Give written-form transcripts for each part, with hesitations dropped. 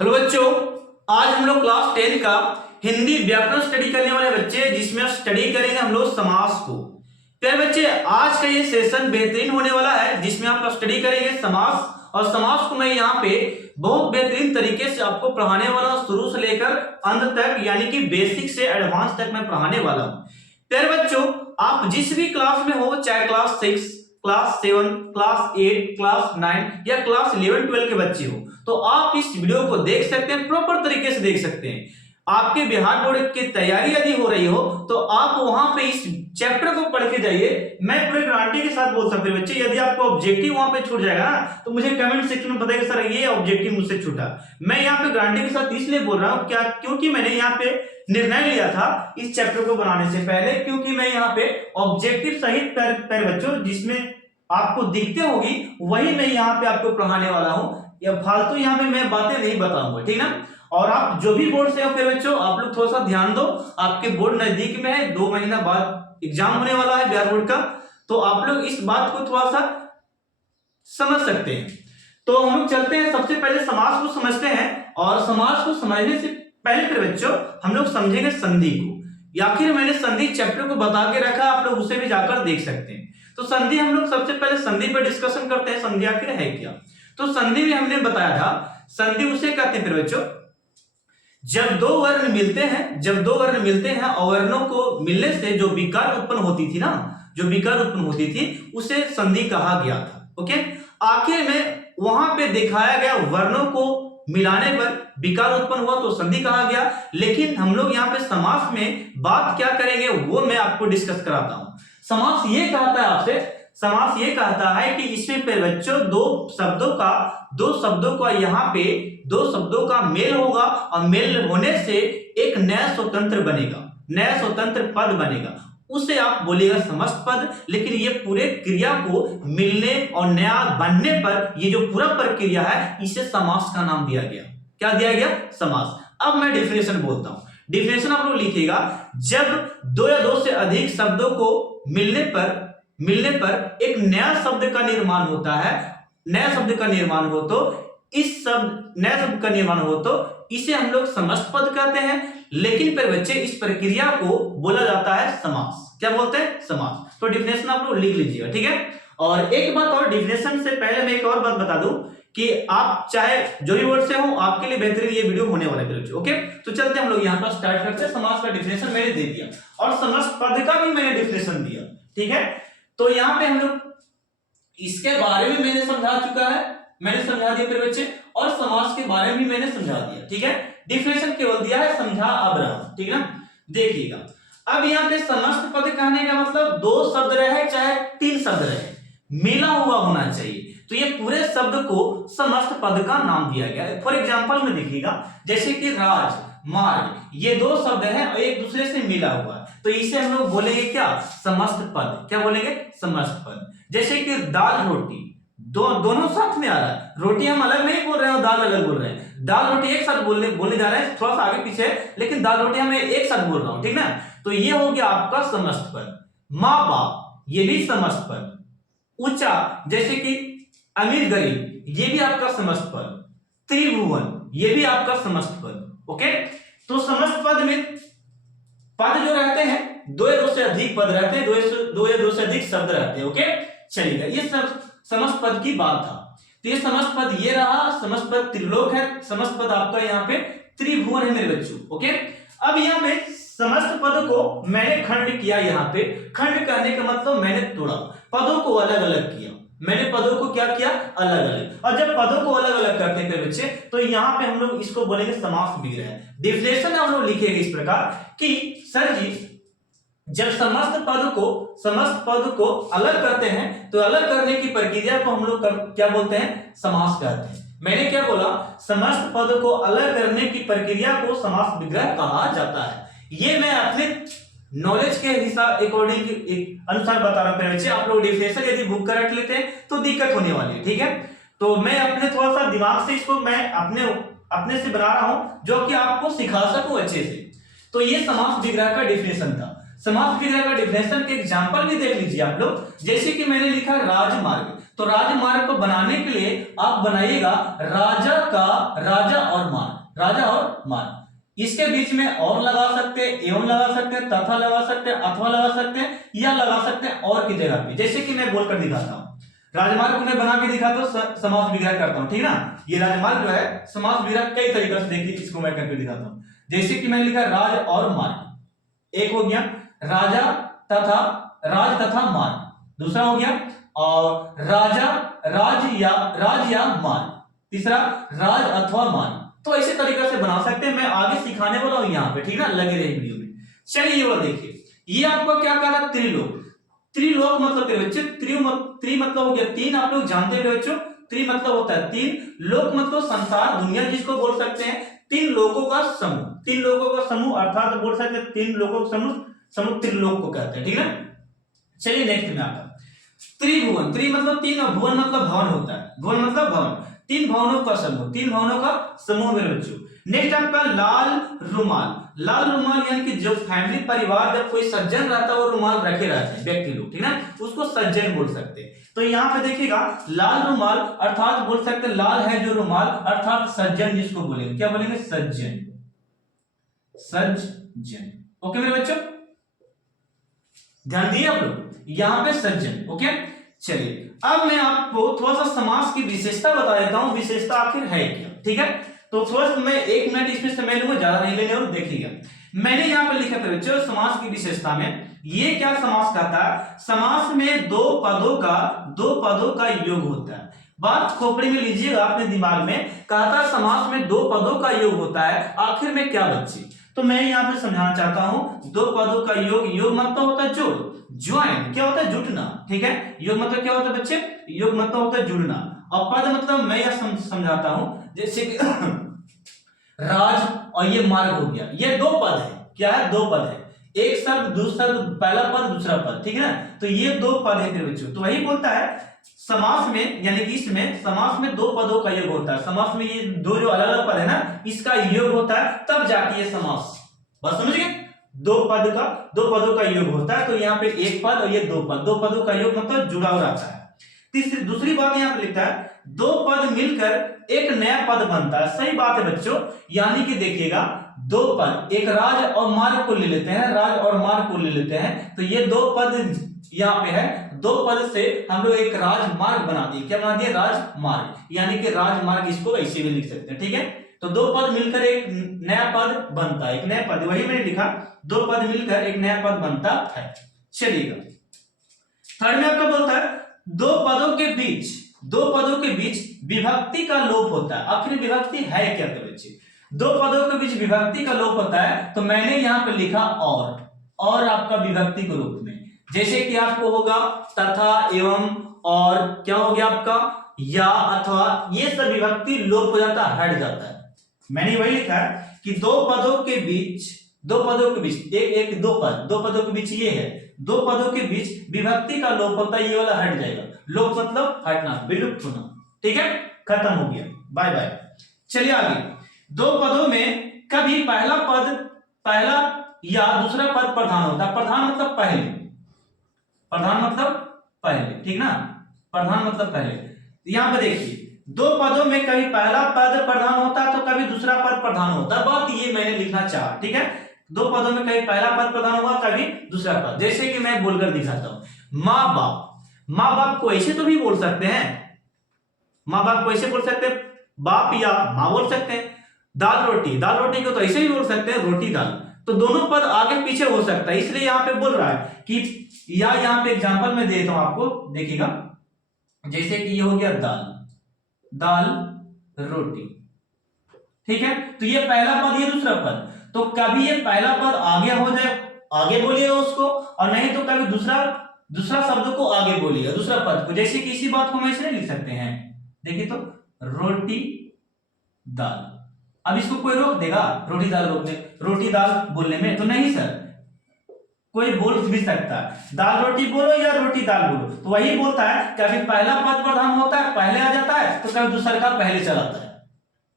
Hello बच्चों, आज हम लोग क्लास 10 का हिंदी व्याकरण स्टडी करने वाले बच्चे हैं, जिसमें स्टडी करेंगे हम लोग समास को। प्यारे बच्चे, आज का ये सेशन बेहतरीन होने वाला है, जिसमें आप स्टडी करेंगे समास। और समास को मैं यहाँ पे बहुत बेहतरीन तरीके से आपको पढ़ाने वाला हूँ, शुरू से लेकर अंत तक, यानी कि बेसिक से एडवांस तक मैं पढ़ाने वाला हूँ। प्यारे बच्चों, आप जिस भी क्लास में हो, चाहे क्लास 6, क्लास 7, क्लास 8, क्लास 9 या क्लास 11, 12 के बच्चे हो, तो आप इस वीडियो को देख सकते हैं, प्रॉपर तरीके से देख सकते हैं। आपके बिहार बोर्ड की तैयारी यदि हो रही हो तो आप वहां पे इस चैप्टर को पढ़ के जाइए। मैं पूरे गारंटी के साथ बोल सकते हैं बच्चे, यदि आपको ऑब्जेक्टिव वहां पे छूट जाएगा ना, तो मुझे कमेंट सेक्शन में बताइए सर ये ऑब्जेक्टिव मुझसे छूटा। मैं यहाँ पे गारंटी के साथ इसलिए बोल रहा हूँ क्या, क्योंकि मैंने यहाँ पे निर्णय लिया था इस चैप्टर को बनाने से पहले, क्योंकि मैं यहाँ पे ऑब्जेक्टिव सहित पर बच्चों जिसमें आपको दिखते होगी वही मैं यहाँ पे आपको पढ़ाने वाला हूँ, या फालतू यहाँ पे मैं बातें नहीं बताऊंगा, ठीक ना। और आप जो भी बोर्ड से हो फिर बच्चों, आप लोग थोड़ा सा ध्यान दो, आपके बोर्ड नजदीक में है, 2 महीना बाद एग्जाम होने वाला है बिहार बोर्ड का, तो आप लोग इस बात को थोड़ा सा समझ सकते हैं। तो हम लोग चलते हैं, सबसे पहले समास को समझते हैं। और समास को समझने से पहले फिर बच्चों हम लोग समझेंगे संधि को। आखिर मैंने संधि चैप्टर को बता के रखा, आप लोग उसे भी जाकर देख सकते हैं। तो संधि हम लोग सबसे पहले संधि पर डिस्कशन करते हैं, संधि आखिर है क्या। तो संधि में हमने बताया था, संधि उसे कहते हैं फिर बच्चों जब दो वर्ण मिलते हैं, जब दो वर्ण मिलते हैं और वर्णों को मिलने से जो विकार उत्पन्न होती थी ना, जो विकार उत्पन्न होती थी उसे संधि कहा गया था। ओके, आखिर में वहां पे दिखाया गया वर्णों को मिलाने पर विकार उत्पन्न हुआ तो संधि कहा गया। लेकिन हम लोग यहाँ पे समास में बात क्या करेंगे वो मैं आपको डिस्कस कराता हूं। समास ये कहता है आपसे, समास ये कहता है कि इसमें पे बच्चों दो शब्दों का यहाँ पे दो शब्दों का मेल होगा, और मेल होने से एक नया स्वतंत्र बनेगा, नया स्वतंत्र पद बनेगा, उसे आप बोलिएगा समस्त पद। लेकिन ये पूरे क्रिया को मिलने और नया बनने पर ये जो पूरा प्रक्रिया है इसे समास का नाम दिया गया। क्या दिया गया? समास। अब मैं डिफिनेशन बोलता हूं, डिफिनेशन आप लोग लिखिएगा। जब दो या दो से अधिक शब्दों को मिलने पर एक नया शब्द का निर्माण होता है, नया शब्द का निर्माण हो तो नया शब्द का निर्माण हो तो इसे हम लोग समस्त पद कहते हैं। लेकिन फिर बच्चे इस प्रक्रिया को बोला जाता है समास। क्या बोलते हैं? समास। तो डिफिनेशन आप लोग लिख लीजिएगा, ठीक है। और एक बात और, डिफिनेशन से पहले मैं एक और बात बता दूं कि आप चाहे जो भी वर्ड से हो, आपके लिए बेहतरीन ये वीडियो होने वाला है। ओके, तो चलते हैं हम लोग यहाँ पर स्टार्ट करते हैं। समास का डिफिनेशन मैंने दे दिया और समस्त पद का भी मैंने डिफिनेशन दिया, ठीक है। तो यहाँ पे हम लोग इसके बारे में मैंने समझा चुका है, मैंने समझा दिया फिर बच्चे, और समास के बारे में भी मैंने समझा दिया, ठीक है। डिफिनेशन केवल दिया है, समझा अब रहा, ठीक है ना। देखिएगा, अब यहाँ पे समस्त पद कहने का मतलब दो शब्द रहे चाहे 3 शब्द रहे, मिला हुआ होना चाहिए, तो ये पूरे शब्द को समस्त पद का नाम दिया गया है। फॉर एग्जांपल में देखिएगा, जैसे कि राज, मार्ग, ये 2 शब्द हैं और एक दूसरे से मिला हुआ है, तो इसे हम लोग बोलेंगे क्या? समस्त पद। क्या बोलेंगे? समस्त पद। जैसे कि दाल रोटी, दोनों साथ में आ रहा है, रोटी हम अलग नहीं बोल रहे हैं और दाल अलग बोल रहे हैं, दाल रोटी एक साथ बोलने जा रहे हैं, थोड़ा सा आगे पीछे, लेकिन दाल रोटी हमें एक साथ बोल रहा हूं, ठीक ना। तो ये हो गया आपका समस्त पद। माँ बाप, ये भी समस्त पद। ऊंचा, जैसे कि अमीर गरीब, ये भी आपका समस्त पद। त्रिभुवन, ये भी आपका समस्त पद। ओके, तो समस्त पद में पद जो रहते हैं, 2 या 2 से अधिक पद रहते हैं, 2 या 2 से अधिक शब्द रहते हैं। ओके, चलिएगा, ये सब समस्त पद की बात था। तो ये समस्त पद ये रहा, समस्त पद त्रिलोक है, समस्त पद आपका यहाँ पे त्रिभुवन है मेरे बच्चों। ओके, अब यहाँ पे समस्त पद को मैंने खंड किया, यहाँ पे खंड करने का मतलब मैंने तोड़ा, पदों को अलग अलग किया, मैंने पदों को क्या किया? अलग अलग। और जब पदों को अलग अलग करते हैं बच्चे, तो यहाँ पे हम लोग इसको बोलेंगे समास विग्रह। डिफिनेशन हम लोग लिखेंगे इस प्रकार कि सर जी, जब समस्त पद को अलग करते हैं तो अलग करने की प्रक्रिया को हम लोग क्या बोलते हैं? समास कहते हैं। मैंने क्या बोला? समस्त पद को अलग करने की प्रक्रिया को समास विग्रह कहा जाता है। ये मैं अपने नॉलेज के हिसाब अकॉर्डिंग अनुसार बता रहा हूं बच्चे। आप लोग डिफिनेशन यदि बुक कर रख लेते हैं तो दिक्कत होने वाली है, ठीक है। तो मैं अपने थोड़ा सा दिमाग से इसको मैं अपने से बना रहा हूं, जो कि आपको सिखा सकूं अच्छे से। तो ये समास विग्रह का डिफिनेशन था। समास विग्रह का डिफिनेशन के एग्जांपल भी देख लीजिए आप लोग। जैसे कि मैंने लिखा राजमार्ग, तो राजमार्ग को बनाने के लिए आप बनाइएगा राजा का राजा और मार्ग, राजा और मार्ग। इसके बीच में और लगा सकते हैं, एवं लगा सकते हैं, तथा लगा सकते हैं, अथवा लगा सकते हैं, या लगा सकते हैं और की जगह पे। जैसे कि मैं बोलकर दिखाता हूं, राजमार्ग को मैं बना के दिखाता हूं, समास विग्रह करता हूं, ठीक ना। ये राजमार्ग जो है समास विग्रह कई तरीके से, देखिए इसको मैं करके दिखाता हूं। जैसे कि मैंने लिखा राज और मार्ग, एक हो गया राजा तथा राज तथा मार्ग, दूसरा हो गया और राजा राज या मार्ग, तीसरा राज अथवा मार्ग। तो ऐसे तरीके से बना सकते हैं, मैं आगे सिखाने वाला हूं यहाँ पे, ठीक ना, लगे रहे वीडियो में। चलिए ये वाला देखिए, ये आपको क्या कह रहा है, त्रिलोक। त्रिलोक मतलब क्या बच्चे, त्रि मतलब हो गया तीन, आप लोग जानते हैं बच्चों, त्रि मतलब होता है तीन, लोक मतलब संसार दुनिया जिसको बोल सकते हैं, तीन लोगों का समूह, तीन लोगों का समूह अर्थात बोल सकते हैं तीन लोगों का समूह त्रिलोक को कहते हैं, ठीक है। चलिए नेक्स्ट में आता त्रिभुवन, त्रि मतलब तीन और भुवन मतलब भवन होता है, भुवन मतलब भवन, तीन भवनों का समूह, तीन भवनों का समूह मेरे बच्चों। नेक्स्ट आपका लाल रुमाल, लाल रुमाल यानी कि जो फैमिली परिवार जब कोई सज्जन रहता है वो रुमाल रखे रहते हैं व्यक्ति लोग, ठीक है, उसको सज्जन बोल सकते हैं। तो यहाँ पे देखिएगा लाल रुमाल अर्थात बोल सकते हैं लाल है जो रुमाल अर्थात सज्जन जिसको बोलेंगे, क्या बोलेंगे, सज्जन, सज्जन। ओके मेरे बच्चों, ध्यान दिए आप लोग, यहां पे सज्जन। ओके चलिए अब मैं आपको थोड़ा सा समास की विशेषता बता देता हूं, विशेषता आखिर है क्या, ठीक है। तो थोड़ा सा मैं 1 मिनट इसमें समय लूंगा, ज्यादा नहीं लेने, और देखिएगा मैंने यहां पर लिखा था बच्चों समास की विशेषता में, ये क्या समास कहता है, समास में दो पदों का योग होता है। बात खोपड़ी में लीजिएगा अपने दिमाग में, कहता समास में दो पदों का योग होता है, आखिर में क्या बच्चे, तो मैं यहां पे समझाना चाहता हूं दो पदों का योग, योग मतलब होता है जोड़, ज्वाइन क्या होता है, जुटना, ठीक है। योग मतलब क्या होता है बच्चे, योग मतलब होता है जुड़ना, और पद मतलब मैं यह समझाता हूं, जैसे कि राज और ये मार्ग हो गया, ये दो पद है, क्या है, दो पद है, एक शब्द दूसरा, पहला पद दूसरा पद, ठीक है ना। तो ये दो पद है मेरे बच्चों, तो वही बोलता है समास में, यानी कि इसमें समास में दो पदों का योग होता है, समास में ये दो जो अलग अलग पद है ना इसका योग होता है, तब जाके ये समास, बस समझ गए, दो पदों का योग होता है। तो यहाँ पे एक पद और ये दो पदों का योग मतलब जुड़ा हुआ रहता है। दूसरी बात यहाँ पे लिखता है दो पद मिलकर एक नया पद बनता है, सही बात है बच्चों, यानी कि देखिएगा दो पद, एक राज और मार्ग को ले लेते हैं, राज और मार्ग को ले लेते हैं, तो ये दो पद यहाँ पे है, दो पद से हम लोग एक राजमार्ग बना दिए, क्या बना दिए, राजमार्ग, यानी कि राजमार्ग, इसको ऐसे भी लिख सकते हैं, ठीक है। तो दो पद मिलकर एक नया पद बनता है, एक नया पद, वही मैंने लिखा, दो पद मिलकर एक नया पद बनता है। चलिएगा थर्ड में आपका बोलता है दो पदों के बीच विभक्ति का लोप होता है, आखिर विभक्ति है क्या तो बच्चे, दो पदों के बीच विभक्ति का लोप होता है, तो मैंने यहां पर लिखा और आपका विभक्ति के रूप में, जैसे कि आपको होगा तथा एवं, और क्या हो गया आपका या अथवा, ये सब विभक्ति लोप हो जाता है, हट जाता है। मैंने वही लिखा है कि दो पदों के बीच दो पदों के बीच ये है, दो पदों के बीच विभक्ति का लोप होता है, ये वाला हट जाएगा, लोप मतलब हटना, विलुप्त होना, ठीक है, खत्म हो गया, बाय बाय। चलिए आगे, दो पदों में कभी पहला या दूसरा पद प्रधान होता है, प्रधान मतलब पहले, ठीक ना, प्रधान मतलब पहले। यहां पर देखिए दो पदों में कभी पहला पद प्रधान होता है तो कभी दूसरा पद प्रधान होता है, बात ये मैंने लिखना चाहा, ठीक है। दो पदों में कभी पहला पद प्रधान होगा कभी दूसरा पद, जैसे कि मैं बोलकर दिखाता हूं, माँ बाप को ऐसे तो भी बोल सकते हैं, माँ बाप को ऐसे बोल सकते हैं, बाप या माँ बोल सकते हैं। दाल रोटी को तो ऐसे ही बोल सकते हैं, रोटी दाल, तो दोनों पद आगे पीछे हो सकता है, इसलिए यहां पे बोल रहा है कि, या यहां पे एग्जांपल में देता हूं आपको, देखिएगा जैसे कि ये हो गया दाल रोटी, ठीक है, तो ये पहला पद ये दूसरा पद, तो कभी ये पहला पद आगे हो जाए, आगे बोलिएगा उसको, और नहीं तो कभी दूसरा शब्द को आगे बोलिएगा, दूसरा पद को, जैसे कि इसी बात को हम ऐसे लिख सकते हैं, देखिए तो रोटी दाल, अब इसको कोई रोक देगा रोटी दाल बोलने में, तो नहीं सर, कोई बोल भी सकता है दाल रोटी बोलो या रोटी दाल बोलो, तो वही बोलता है कभी पहला पद प्रधान होता है, पहले आ जाता है, तो कभी दूसरा का पहले चलाता है,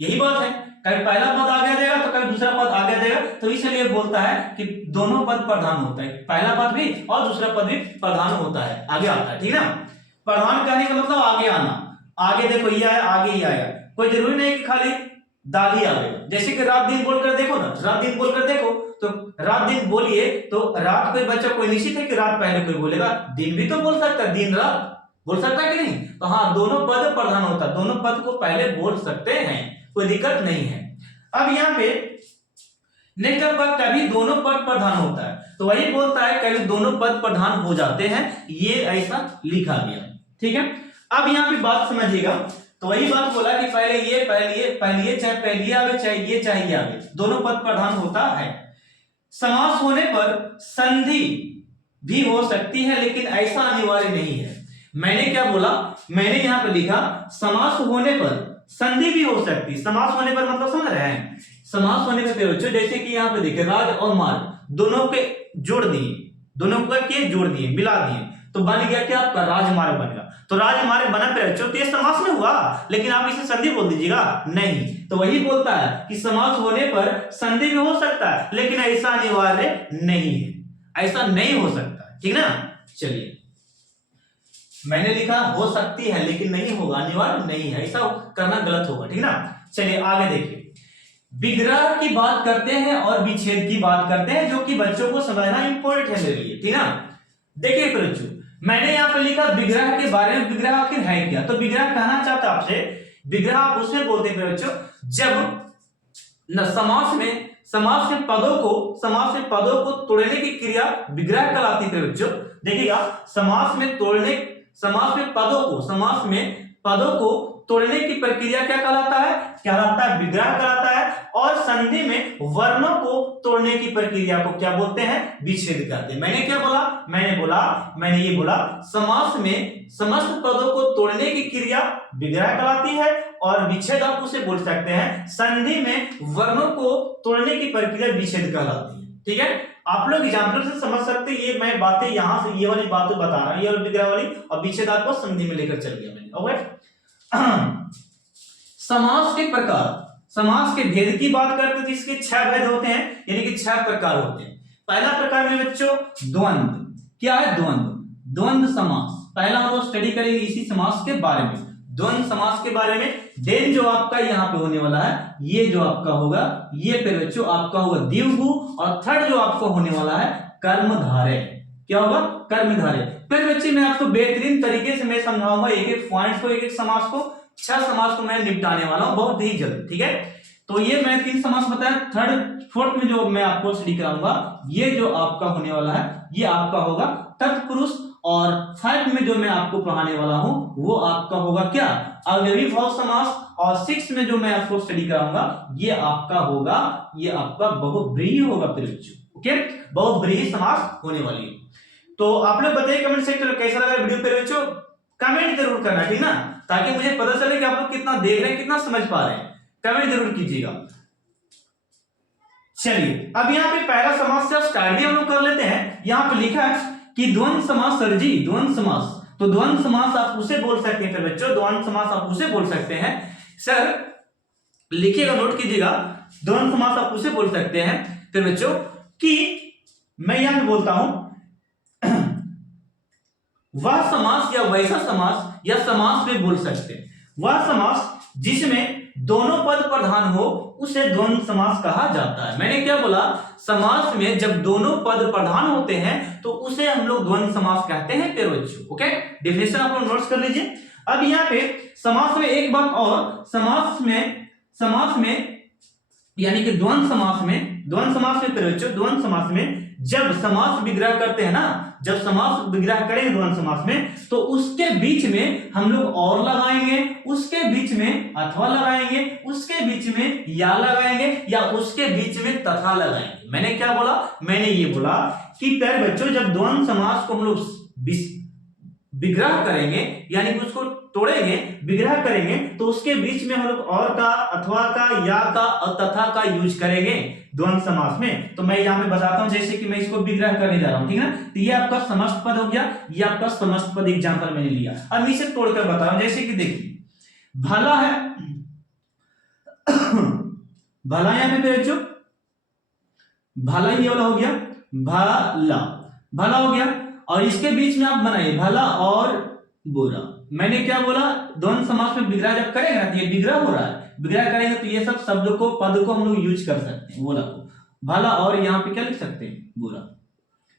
यही बात है, कभी पहला पद आगे आ जाएगा तो कभी दूसरा पद आगे आ जाएगा, तो इसलिए बोलता है कि दोनों पद प्रधान होता है, पहला पद भी और दूसरा पद भी प्रधान होता है, आगे आता है, ठीक है ना। प्रधान कहने का मतलब आगे आना, आगे देखो ये आया, आगे ही आया, कोई जरूरी नहीं कि खाली दाल ही आवे। जैसे कि रात दिन बोलकर देखो ना, रात दिन बोलकर देखो तो रात दिन बोलिए तो रात कोई बच्चा कोई निश्चित है कि रात पहले कोई बोलेगा, दिन भी तो बोल सकता है, दिन रात बोल सकता है कि नहीं। तो हाँ, दोनों पद प्रधान होता है, दोनों पद को पहले बोल सकते हैं, कोई दिक्कत नहीं है। अब यहाँ पे नेक्स्ट पद कभी दोनों पद प्रधान होता है, तो वही बोलता है कभी दोनों पद प्रधान हो जाते हैं, ये ऐसा लिखा गया, ठीक है। अब यहाँ पे बात समझिएगा, तो वही बात बोला कि पहले ये चाहे पहले आवे चाहे ये आवे, दोनों पद प्रधान होता है। समास होने पर संधि भी हो सकती है, लेकिन ऐसा अनिवार्य नहीं है। मैंने क्या बोला, मैंने यहाँ पे लिखा समास होने पर संधि भी हो सकती है। समास होने पर मतलब समझ रहे हैं, समास होने पर जैसे कि यहाँ पे देखिए राज और मार्ग दोनों के जोड़ दिए, दोनों के जोड़ दिए, मिला दिए, तो बन गया क्या आपका राजमार्ग बन गया। तो राजमार्ग बना पे बच्चों तो ये समास में हुआ, लेकिन आप इसे संधि बोल दीजिएगा नहीं। तो वही बोलता है कि समास होने पर संधि भी हो सकता है, लेकिन ऐसा अनिवार्य नहीं है, ऐसा नहीं हो सकता, ठीक ना। चलिए, मैंने लिखा हो सकती है लेकिन नहीं होगा, अनिवार्य नहीं है, ऐसा करना गलत होगा, ठीक ना। चलिए आगे देखिए, विग्रह की बात करते हैं और विच्छेद की बात करते हैं, जो कि बच्चों को समझना इंपॉर्टेंट है मेरे लिए, ठीक ना। देखिए बच्चों, मैंने यहाँ पे लिखा विग्रह के बारे में, विग्रह आखिर है क्या। तो विग्रह कहना चाहता आपसे, विग्रह आप उसमें बोलते हैं बच्चों जब न समास में पदों को तोड़ने की क्रिया विग्रह कहलाती है बच्चों। देखिएगा, समास में पदों को तोड़ने की प्रक्रिया क्या कहलाता है, विग्रह कहलाता है। और संधि में वर्णों को तोड़ने की प्रक्रिया को क्या बोलते हैं, विच्छेद कहते हैं। मैंने क्या बोला, मैंने ये बोला समास में समस्त पदों को तोड़ने की क्रिया विग्रह कहलाती है, और विच्छेद आप उसे बोल सकते हैं संधि में वर्णों को तोड़ने की प्रक्रिया विच्छेद कहलाती है, ठीक है। आप लोग एग्जाम्पल से समझ सकते हैं, ये मैं बातें यहां से ये वाली बातें बता रहा हूं, ये वाली विग्रह वाली, और विच्छेद आपको संधि में लेकर चल गया मैंने, ओके। समास के प्रकार, समास के भेद की बात करते हैं तो इसके 6 भेद होते हैं, यानी कि 6 प्रकार होते हैं। पहला प्रकार में बच्चों द्वंद्व, क्या है द्वंद्व समास। पहला हम लोग स्टडी करेंगे इसी समास के बारे में, द्वंद्व समास के बारे में। देन जो आपका यहाँ पे होने वाला है, ये जो आपका होगा, ये पे बच्चों आपका होगा द्विगु, और थर्ड जो आपको होने वाला है कर्मधारय, क्या होगा, कर्मधारय। फिर बच्चे मैं आपको बेहतरीन तरीके से मैं समझाऊंगा एक एक पॉइंट्स को, एक एक समास को, 6 समास को मैं निपटाने वाला हूं बहुत ही जल्द, ठीक है। तो ये मैं 3 समास बताया, थर्ड फोर्थ में जो मैं आपको स्टडी कराऊंगा, ये जो आपका होने वाला है ये आपका होगा तत्पुरुष, और 5 में जो मैं आपको पढ़ाने वाला हूं वो आपका होगा क्या, अव्ययीभाव समास, और 6 में जो मैं आपको स्टडी कराऊंगा ये आपका होगा, ये आपका बहुब्रीहि होगा बच्चों, ओके, बहुब्रीहि समास होने वाली है। तो आप लोग बताइए कमेंट सेक्शन में कैसा लगा वीडियो पे बच्चों, कमेंट जरूर करना, ठीक ना, ताकि मुझे पता चले कि आप लोग कितना देख रहे हैं, कितना समझ पा रहे हैं, कमेंट जरूर कीजिएगा। चलिए, अब यहाँ पे पहला समास से स्टार्ट भी हम लोग कर लेते हैं। यहाँ पे लिखा है कि द्वंद्व समास सर जी, द्वंद्व समास, तो द्वंद्व समास आप उसे बोल सकते हैं बच्चों, द्वंद्व समास आप उसे बोल सकते हैं सर, लिखिएगा, नोट कीजिएगा, द्वंद्व समास आप उसे बोल सकते हैं फिर बच्चों कि मैं यहां पे बोलता हूं वह समास या वैसा समास, या समास में बोल सकते हैं वह समास जिसमें दोनों पद प्रधान हो उसे द्वंद्व समास कहा जाता है। मैंने क्या बोला, समास में जब दोनों पद प्रधान होते हैं तो उसे हम लोग द्वंद्व समास कहते हैं प्यारे बच्चों, ओके। डेफिनेशन आप लोग नोट्स कर लीजिए। अब यहाँ पे समास में एक बात और, समास में यानी कि द्वंद्व समास में प्यारे बच्चों, द्वंद्व समास में जब समास विग्रह करते हैं ना, जब समास विग्रह करेंगे द्वंद्व समास में, तो उसके बीच में हम लोग और लगाएंगे, उसके बीच में अथवा लगाएंगे, उसके बीच में या लगाएंगे, या उसके बीच में तथा लगाएंगे। मैंने क्या बोला, मैंने ये बोला कि प्यारे बच्चों जब द्वंद्व समास को हम लोग विग्रह करेंगे, यानी कि उसको तोड़ेंगे, विग्रह करेंगे, तो उसके बीच में हम लोग और का, अथवा का, या का और तथा का यूज करेंगे द्वंद्व समास में। तो मैं यहाँ पे बताता हूं, जैसे कि मैं इसको विग्रह करने जा रहा हूं, ठीक है ना। तो ये आपका समस्त पद हो गया, ये आपका समस्त पद एग्जांपल मैंने लिया। अब इसे तोड़कर बता रहा हूं, जैसे कि देखिए भला है भला, यहाँ पे बच्चों भला ये वाला हो गया, भला हो गया, और इसके बीच में आप बनाइए भला और बुरा। मैंने क्या बोला, द्वंद्व समास में विग्रह जब करेंगे ना तो ये विग्रह हो रहा है, विग्रह करेंगे तो ये सब शब्द को पद को हम लोग यूज कर सकते हैं, बोला को भला, और यहाँ पे क्या लिख सकते हैं, बुरा।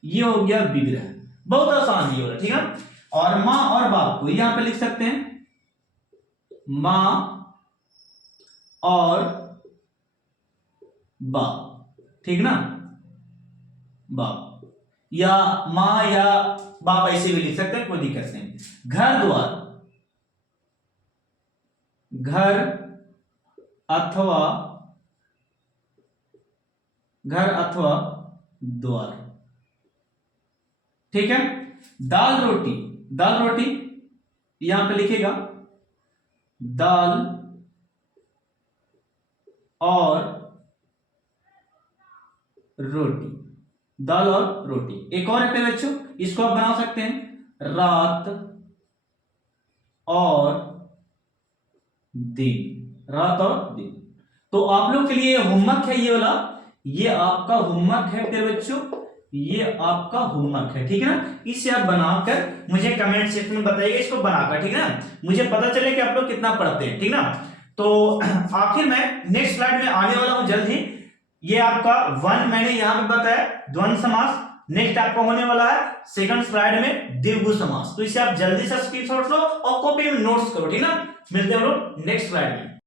ये हो गया विग्रह, बहुत आसान ये वाला, ठीक है। और माँ और बाप को यहाँ पे लिख सकते हैं माँ और बाप, ठीक ना, बाप या माँ या बाप ऐसे भी लिख सकते हैं, कोई दिक्कत नहीं। घर द्वार, घर अथवा द्वार, ठीक है। दाल रोटी, दाल रोटी यहां पे लिखेगा दाल और रोटी, दाल और रोटी। एक और है बच्चों, इसको आप बना सकते हैं रात और दिन, रात और दिन। तो आप लोग के लिए होमवर्क है ये वाला, ये आपका होमवर्क है प्यारे बच्चों, ये आपका होमवर्क है, ठीक है ना। इसे आप बनाकर मुझे कमेंट सेक्शन में बताइएगा, इसको बनाकर, ठीक है ना, मुझे पता चले कि आप लोग कितना पढ़ते हैं, ठीक ना। तो आखिर में नेक्स्ट स्लाइड में आने वाला हूं जल्द ही। ये आपका 1 मैंने यहां पे बताया द्वंद्व समास, नेक्स्ट आपका होने वाला है सेकंड स्लाइड में द्विगु समास। तो इसे आप जल्दी से स्क्रीनशॉट लो और कॉपी में नोट्स करो, ठीक ना। मिलते हैं हम लोग नेक्स्ट स्लाइड में।